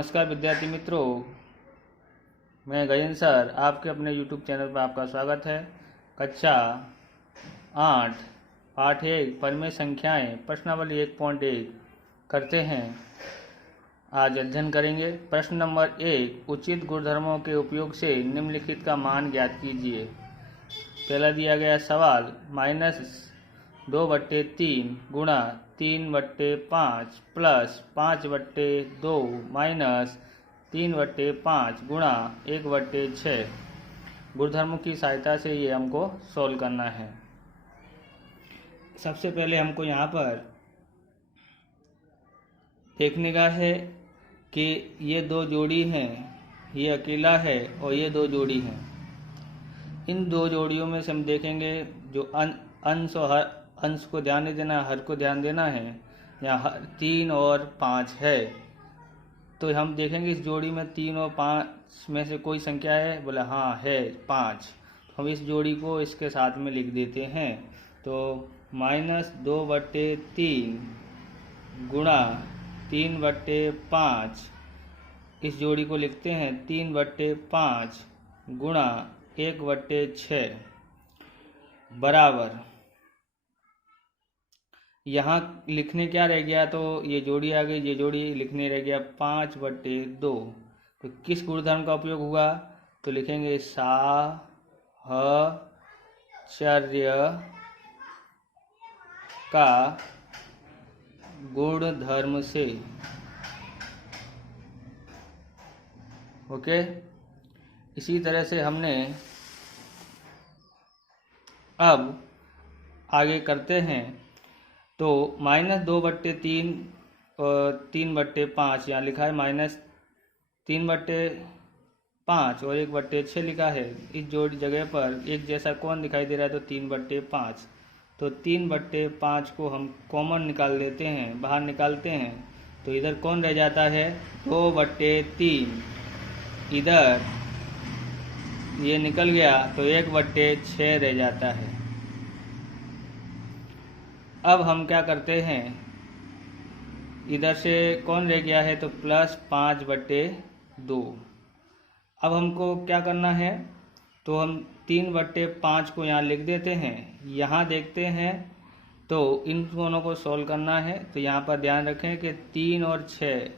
नमस्कार विद्यार्थी मित्रों, मैं गजेंद्र सर आपके अपने YouTube चैनल पर आपका स्वागत है। कक्षा 8 पाठ 1 परिमेय संख्याएं प्रश्नावली 1.1 करते हैं। आज अध्ययन करेंगे। प्रश्न नंबर 1, उचित गुणधर्मों के उपयोग से निम्नलिखित का मान ज्ञात कीजिए। पहला दिया गया सवाल -2/3 गुणा 3/5 प्लस 5/2 माइनस 3/5 गुणा 1/6 गुणधर्मों की सहायता से ये हमको सॉल्व करना है। सबसे पहले हमको यहाँ पर देखने का है कि ये दो जोड़ी हैं, ये अकेला है और ये दो जोड़ी हैं। इन दो जोड़ियों में से हम देखेंगे जो अंश और अंश को ध्यान नहीं देना, हर को ध्यान देना है। यहाँ 3 और 5 है, तो हम देखेंगे इस जोड़ी में 3 और 5 में से कोई संख्या है, बोला हाँ है 5। हम इस जोड़ी को इसके साथ में लिख देते हैं। तो -2/3 गुणा 3/5 इस जोड़ी को लिखते हैं 3/5 गुणा 1/6 बराबर, यहाँ लिखने क्या रह गया, तो ये जोड़ी आ गई, ये जोड़ी लिखने रह गया 5/2। तो किस गुणधर्म का उपयोग हुआ, तो लिखेंगे साहचर्य का गुणधर्म से। ओके, इसी तरह से हमने अब आगे करते हैं। तो -2/3 और 3/5 यहाँ लिखा है, -3/5 और 1/6 लिखा है। इस जोड़ी जगह पर एक जैसा कौन दिखाई दे रहा है, तो 3/5। तो 3/5 को हम कॉमन निकाल लेते हैं, बाहर निकालते हैं। तो इधर कौन रह जाता है, 2/3। इधर ये निकल गया तो 1/6 रह जाता है। अब हम क्या करते हैं, इधर से कौन रह गया है, तो +5/2। अब हमको क्या करना है, तो हम 3/5 को यहाँ लिख देते हैं। यहाँ देखते हैं तो इन दोनों को सॉल्व करना है। तो यहाँ पर ध्यान रखें कि 3 और 6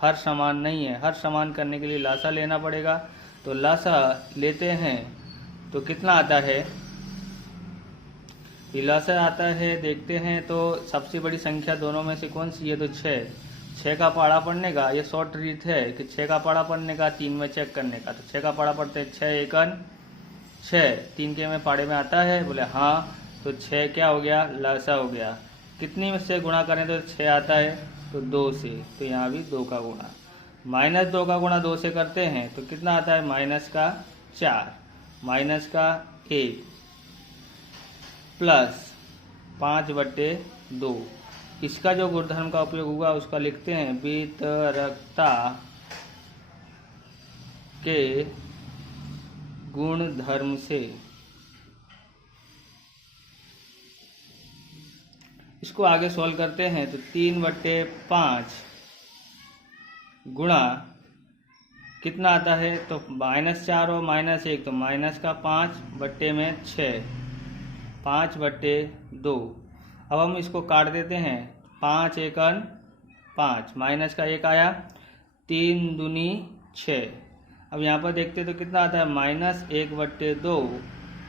हर समान नहीं है। हर समान करने के लिए लासा लेना पड़ेगा। तो लासा लेते हैं तो कितना आता है, लासा आता है, देखते हैं तो सबसे बड़ी संख्या दोनों में से कौन सी है, तो 6 का पहाड़ा पढ़ने का ये शॉर्ट रीत है कि 6 का पहाड़ा पढ़ने का 3 में चेक करने का। तो 6 का पहाड़ा पढ़ते हैं, 6 एकन 6, 3 के में पहाड़े में आता है, बोले हाँ। तो 6 क्या हो गया, लासा हो गया। कितनी में से गुणा करें तो 6 आता है, तो 2 से। तो यहाँ भी 2 का गुणा, -2 का गुणा 2 से करते हैं तो कितना आता है, -4 -1 प्लस 5/2। इसका जो गुणधर्म का उपयोग हुआ उसका लिखते हैं वितरकता के गुणधर्म से। इसको आगे सॉल्व करते हैं तो 3/5 गुणा कितना आता है, तो -4 और -1, तो -5/6 5/2। अब हम इसको काट देते हैं, 5 एकन 5, माइनस का 1 आया, 3 दूनी 6। अब यहाँ पर देखते तो कितना आता है, -1/2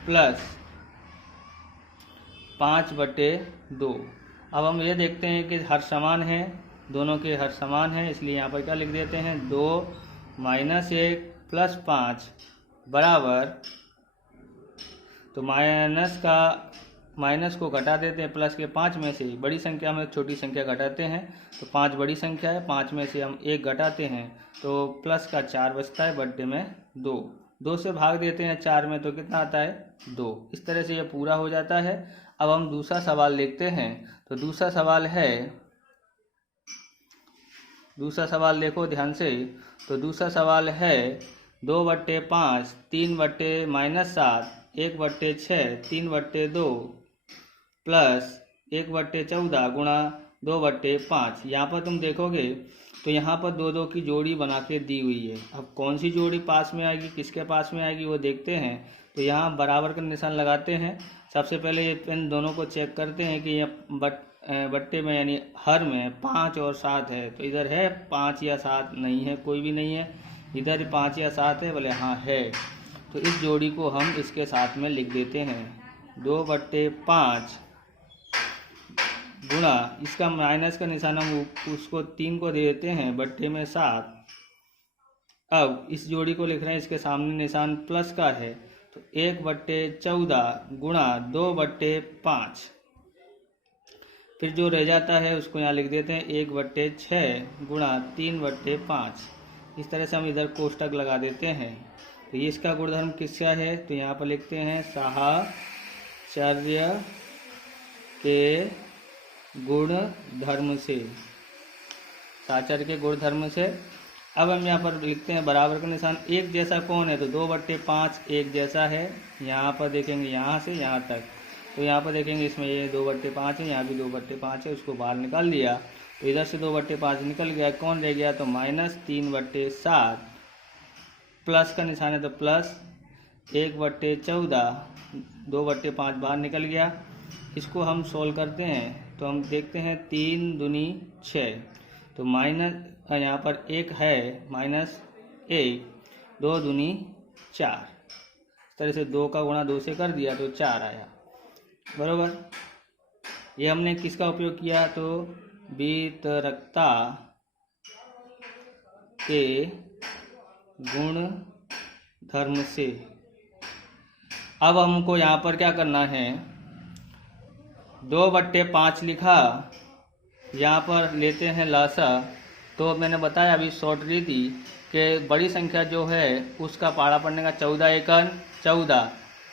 प्लस 5/2। अब हम ये देखते हैं कि हर समान है, दोनों के हर समान है, इसलिए यहाँ पर क्या लिख देते हैं, 2 -1 प्लस 5 बराबर, तो माइनस को घटा देते हैं प्लस के 5 में से। बड़ी संख्या में छोटी संख्या घटाते हैं, तो 5 बड़ी संख्या है, 5 में से हम 1 घटाते हैं तो प्लस का 4 बचता है, बट्टे में 2 से भाग देते हैं 4 में, तो कितना आता है, 2। इस तरह से ये पूरा हो जाता है। अब हम दूसरा सवाल देखते हैं। तो दूसरा सवाल देखो ध्यान से। तो दूसरा सवाल है 2/5 3/-7 1/6 3/2 प्लस 1/14 गुणा 2/5। यहाँ पर तुम देखोगे तो यहाँ पर 2 की जोड़ी बना के दी हुई है। अब कौन सी जोड़ी पास में आएगी, किसके पास में आएगी वो देखते हैं। तो यहाँ बराबर का निशान लगाते हैं। सबसे पहले ये इन दोनों को चेक करते हैं कि ये बट्टे में यानी हर में 5 और 7 है। तो इधर है 5 या 7, नहीं है, कोई भी नहीं है। इधर 5 या 7 है, बोले हाँ है। तो इस जोड़ी को हम इसके साथ में लिख देते हैं 2/5 गुणा, इसका माइनस का निशान हम उसको 3 को दे देते हैं, बट्टे में 7। अब इस जोड़ी को लिख रहे हैं, इसके सामने निशान प्लस का है। तो 1/14 गुणा 2/5। फिर जो रह जाता है उसको यहाँ लिख देते हैं 1/6 गुणा 3/5। इस तरह से हम इधर कोष्टक लगा देते हैं। तो ये इसका गुणधर्म किसका है, तो यहाँ पर लिखते हैं साहचर्य के गुण धर्म से, साहचर्य के गुण धर्म से। अब हम यहाँ पर लिखते हैं बराबर का निशान। एक जैसा कौन है, तो 2/5 एक जैसा है। यहाँ पर देखेंगे यहाँ से यहाँ तक, तो यहाँ पर देखेंगे इसमें ये 2/5 है, यहाँ भी 2/5 है, उसको बाहर निकाल दिया। तो इधर से 2/5 निकल गया, कौन रह गया, तो -3/7। प्लस का निशान है तो प्लस 1/14, 2/5 बाहर निकल गया। इसको हम सोल्व करते हैं तो हम देखते हैं 3 दूनी 6, तो माइनस यहाँ पर 1 है, -1, 2 दूनी 4। इस तरह से 2 का गुणा 2 से कर दिया तो 4 आया, बरोबर। ये हमने किसका उपयोग किया, तो वितरकता के गुण धर्म से। अब हमको यहाँ पर क्या करना है, 2/5 लिखा, यहाँ पर लेते हैं लासा। तो मैंने बताया अभी शॉर्ट री थी कि बड़ी संख्या जो है उसका पाड़ा पड़ने का 14 एकन 14।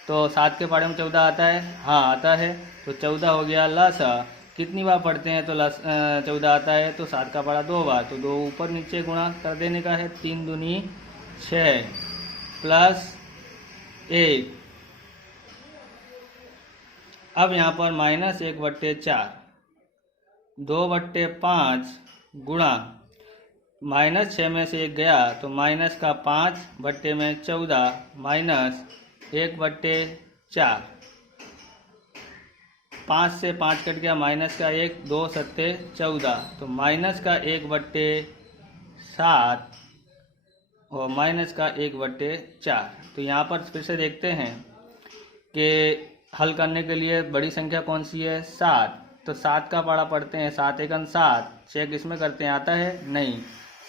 तो 7 के पाड़े में 14 आता है, हाँ आता है। तो 14 हो गया लासा। कितनी बार पढ़ते हैं तो 14 आता है, तो 7 का पाड़ा 2 बार, तो 2 ऊपर नीचे गुणा कर देने का है। 3 दूनी 6 प्लस 1। अब यहाँ पर -1/4, 2/5 गुणा -6 में से 1 गया तो माइनस का 5 बट्टे में 14 माइनस 1/4। 5 से 5 कट गया, माइनस का 1, 2 सत्ते 14, तो माइनस का 1/7 और माइनस का 1/4। तो यहाँ पर फिर से देखते हैं कि हल करने के लिए बड़ी संख्या कौन सी है, 7। तो 7 का पाड़ा पढ़ते हैं, 7 एकन 7, चेक इसमें करते हैं, आता है नहीं।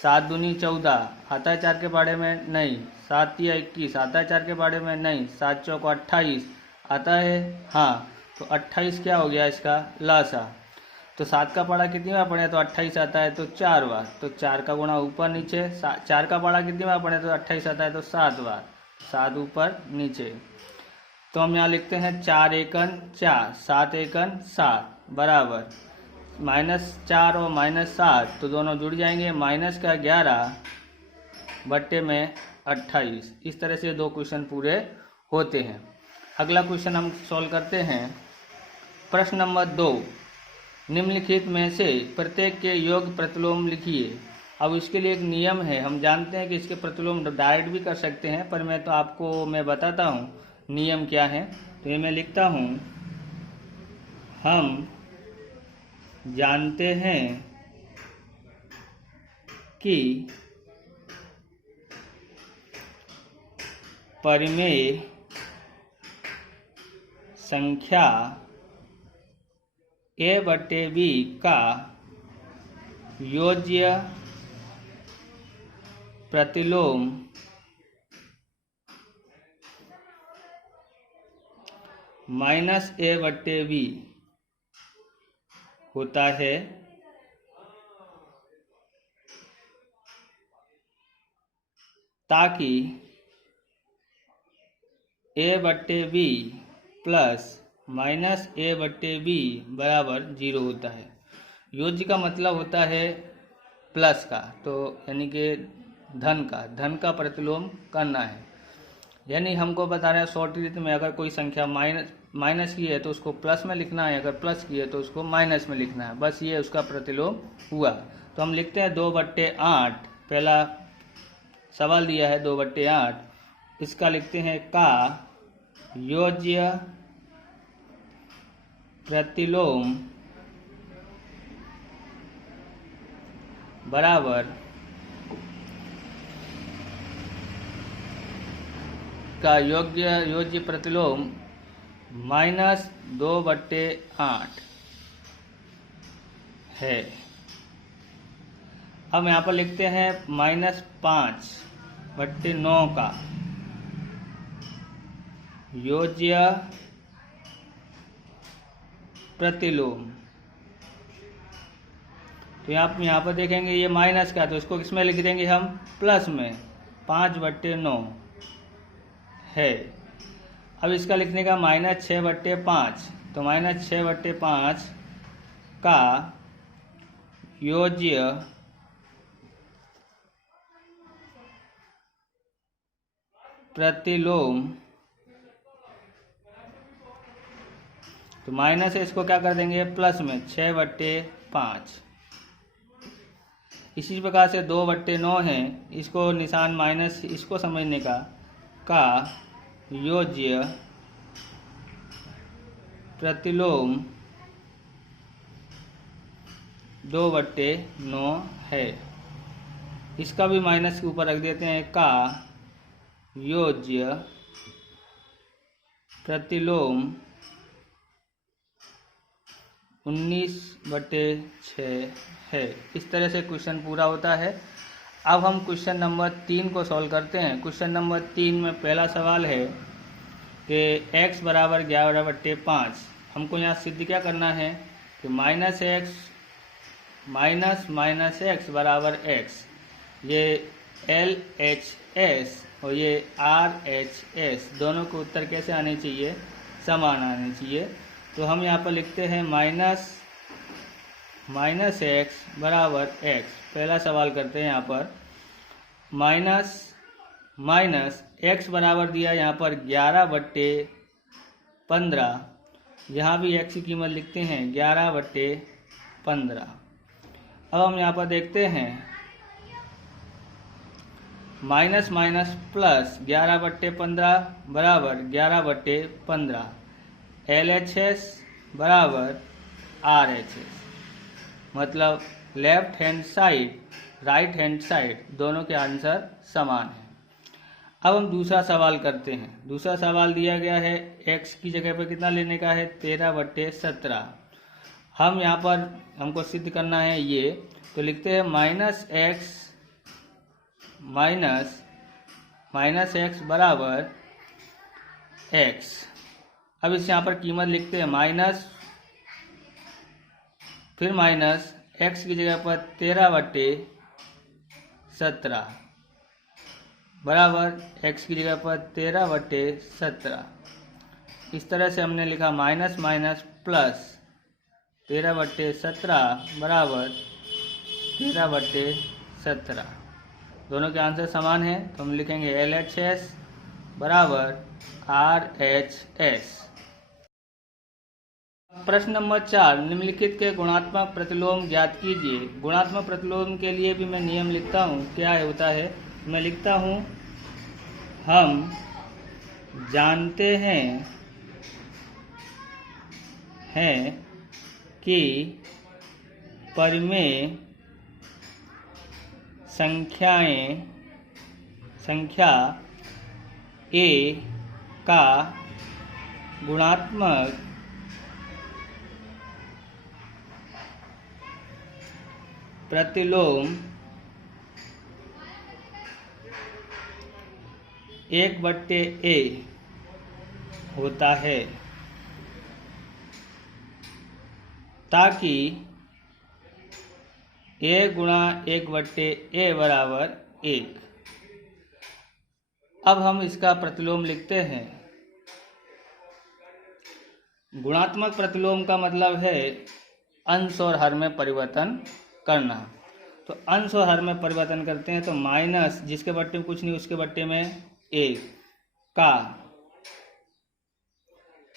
7 दूनी 14 आता है 4 के पाड़े में, नहीं। 7 तिया 21 आता है 4 के पाड़े में, नहीं। 7 चौको 28 आता है, हाँ। तो 28 क्या हो गया इसका लासा। तो 7 का पाड़ा कितनी बार पढ़े, तो 28 आता है तो 4 बार। तो 4 का गुणा ऊपर नीचे, 4 का पाड़ा कितनी बार पढ़े, तो 28 आता है तो 7 बार, 7 ऊपर नीचे। तो हम यहाँ लिखते हैं 4 एकन 4, 7 एकन 7 बराबर -4 और -7, तो दोनों जुड़ जाएंगे। माइनस का 11 बट्टे में 28। इस तरह से 2 क्वेश्चन पूरे होते हैं। अगला क्वेश्चन हम सॉल्व करते हैं। प्रश्न नंबर 2, निम्नलिखित में से प्रत्येक के योग प्रतिलोम लिखिए। अब इसके लिए एक नियम है, हम जानते हैं कि इसके प्रतिलोम डायरेक्ट भी कर सकते हैं, पर मैं तो आपको मैं बताता हूँ नियम क्या है। तो ये मैं लिखता हूँ, हम जानते हैं कि परिमेय संख्या a/b का योज्य प्रतिलोम -a/b होता है, ताकि a/b प्लस -a/b बराबर 0 होता है। योज्य का मतलब होता है प्लस का, तो यानी कि धन का प्रतिलोम करना है। यानी हमको बता रहे हैं शॉर्ट रीत में, अगर कोई संख्या माइनस की है तो उसको प्लस में लिखना है, अगर प्लस की है तो उसको माइनस में लिखना है। बस ये उसका प्रतिलोम हुआ। तो हम लिखते हैं 2/8। पहला सवाल दिया है 2/8, इसका लिखते हैं का योज्य प्रतिलोम बराबर का योज्य प्रतिलोम -2/8 है। अब यहाँ पर लिखते हैं -5/9 का योज्य प्रतिलोम। तो यहाँ पर देखेंगे ये माइनस का, तो इसको किसमें लिख देंगे हम, प्लस में, 5/9 है। अब इसका लिखने का -6/5, तो -6/5 का योज्य प्रतिलोम, तो माइनस है इसको क्या कर देंगे प्लस में, 6/5। इसी प्रकार से 2/9 है, इसको निशान माइनस इसको समझने का योज्य प्रतिलोम 2/9 है। इसका भी माइनस के ऊपर रख देते हैं का योज्य प्रतिलोम 19/6 है। इस तरह से क्वेश्चन पूरा होता है। अब हम क्वेश्चन नंबर 3 को सॉल्व करते हैं। क्वेश्चन नंबर 3 में पहला सवाल है कि x बराबर 11/5। हमको यहाँ सिद्ध क्या करना है कि -x बराबर x, ये LHS और ये RHS दोनों के उत्तर कैसे आने चाहिए, समान आने चाहिए। तो हम यहाँ पर लिखते हैं -x बराबर x। पहला सवाल करते हैं यहाँ पर, माइनस x बराबर दिया यहाँ पर 11/15। यहाँ भी x की कीमत लिखते हैं 11/15। अब हम यहाँ पर देखते हैं माइनस प्लस 11/15 बराबर 11/15, LHS बराबर RHS, मतलब left hand side right hand side दोनों के आंसर समान हैं। अब हम दूसरा सवाल करते हैं। दूसरा सवाल दिया गया है x की जगह पर कितना लेने का है, 13/17। हम यहाँ पर हमको सिद्ध करना है ये, तो लिखते हैं -x बराबर x। अब इस यहाँ पर कीमत लिखते हैं फिर माइनस x की जगह पर 13/17 बराबर x की जगह पर 13/17। इस तरह से हमने लिखा माइनस प्लस 13/17 बराबर 13/17। दोनों के आंसर समान हैं, तो हम लिखेंगे LHS बराबर RHS। प्रश्न नंबर 4, निम्नलिखित के गुणात्मक प्रतिलोम ज्ञात कीजिए। गुणात्मक प्रतिलोम के लिए भी मैं नियम लिखता हूँ। क्या होता है, मैं लिखता हूँ हम जानते हैं कि परिमेय संख्या A का गुणात्मक प्रतिलोम 1/A होता है, ताकि A गुणा 1/A बराबर 1। अब हम इसका प्रतिलोम लिखते हैं। गुणात्मक प्रतिलोम का मतलब है अंश और हर में परिवर्तन करना। तो अंश और हर में परिवर्तन करते हैं, तो माइनस जिसके बट्टे में कुछ नहीं उसके बट्टे में 1 का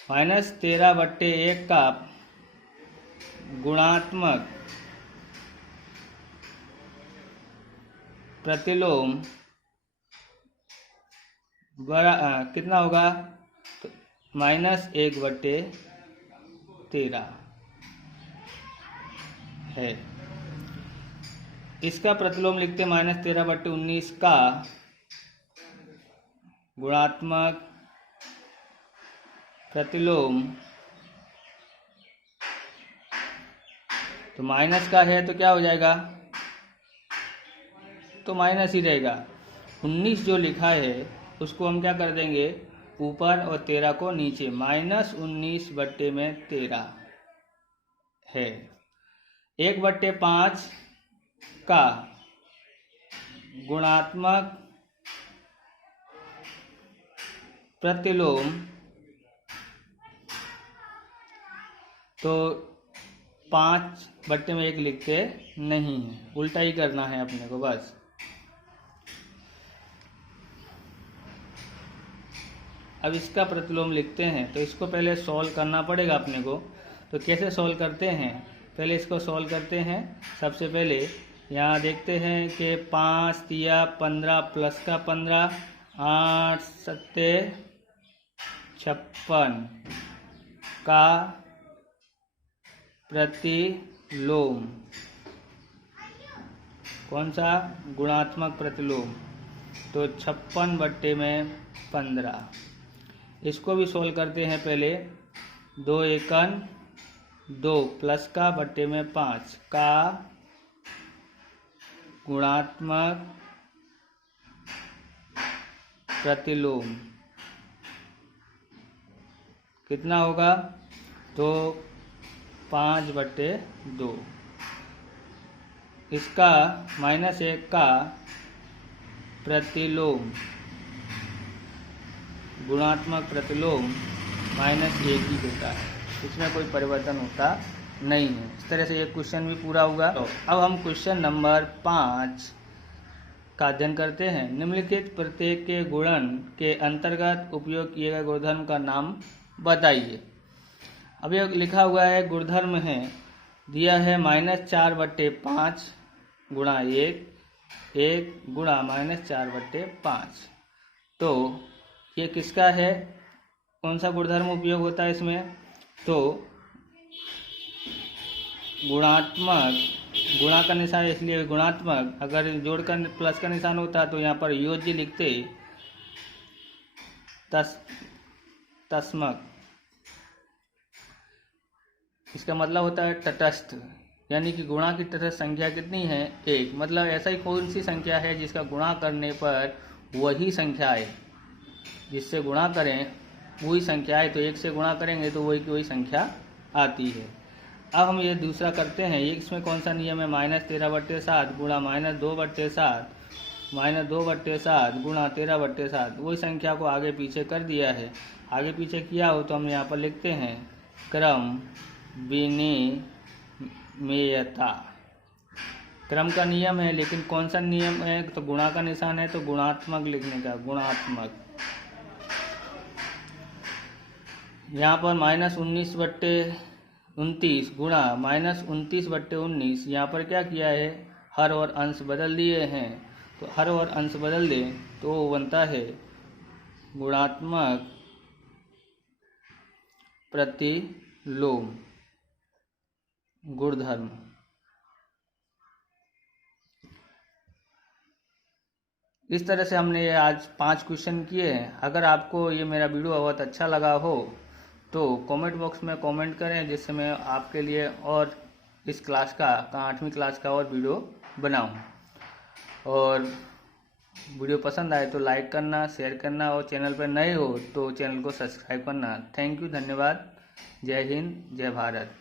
-13/1 का गुणात्मक प्रतिलोम कितना होगा? तो -1/13 है। इसका प्रतिलोम लिखते -13/19 का गुणात्मक प्रतिलोम, तो माइनस का है तो क्या हो जाएगा? तो माइनस ही रहेगा। 19 जो लिखा है उसको हम क्या कर देंगे? ऊपर और 13 को नीचे, -19/13 है। 1/5 का गुणात्मक प्रतिलोम, तो 5/1 लिखते नहीं है, उल्टा ही करना है अपने को बस। अब इसका प्रतिलोम लिखते हैं तो इसको पहले सॉल्व करना पड़ेगा अपने को। तो कैसे सॉल्व करते हैं? पहले इसको सॉल्व करते हैं। सबसे पहले यहाँ देखते हैं कि 5 तिया 15 प्लस का 15, 8 सत्ते 56 का प्रतिलोम, कौन सा? गुणात्मक प्रतिलोम, तो 56/15। इसको भी सोल्व करते हैं पहले। 2 एकन 2 प्लस का बट्टे में 5 का गुणात्मक प्रतिलोम कितना होगा? तो 5/2। इसका -1 का प्रतिलोम, गुणात्मक प्रतिलोम -1 ही होता है, इसमें कोई परिवर्तन होता नहीं है। इस तरह से ये क्वेश्चन भी पूरा होगा। तो अब हम क्वेश्चन नंबर 5 का अध्ययन करते हैं। निम्नलिखित प्रत्येक के गुणन के अंतर्गत उपयोग किए गए गुणधर्म का नाम बताइए। अब ये लिखा हुआ है गुणधर्म है, दिया है -4/5 गुणा 1 गुणा -4/5। तो ये किसका है? कौन सा गुणधर्म उपयोग होता है इसमें? तो गुणात्मक, गुणा का निशान इसलिए गुणात्मक, अगर जोड़कर प्लस का निशान होता तो यहाँ पर योज्य लिखते तस्मक। इसका मतलब होता है तटस्थ, यानी कि गुणा की तटस्थ संख्या कितनी है? 1। मतलब ऐसा ही कौन सी संख्या है जिसका गुणा करने पर वही संख्या आए, जिससे गुणा करें वही संख्या आए, तो 1 से गुणा करेंगे तो वही की वही संख्या आती है। अब हम ये दूसरा करते हैं। ये इसमें कौन सा नियम है? -13/7 गुणा -2/7 -2/7 गुणा 13/7। वही संख्या को आगे पीछे कर दिया है। आगे पीछे किया हो तो हम यहाँ पर लिखते हैं क्रम विनिमेयता। क्रम का नियम है, लेकिन कौन सा नियम है? तो गुणा का निशान है तो गुणात्मक लिखने का, गुणात्मक। यहाँ पर -19/29 गुणा -29/19, यहाँ पर क्या किया है? हर और अंश बदल दिए हैं, तो हर और अंश बदल दें तो बनता है गुणात्मक प्रतिलोम गुणधर्म। इस तरह से हमने ये आज 5 क्वेश्चन किए हैं। अगर आपको ये मेरा वीडियो बहुत अच्छा लगा हो तो कमेंट बॉक्स में कमेंट करें, जिससे मैं आपके लिए और इस क्लास का 8वीं क्लास का और वीडियो बनाऊं। और वीडियो पसंद आए तो लाइक करना, शेयर करना, और चैनल पर नए हो तो चैनल को सब्सक्राइब करना। थैंक यू, धन्यवाद। जय हिंद, जय भारत।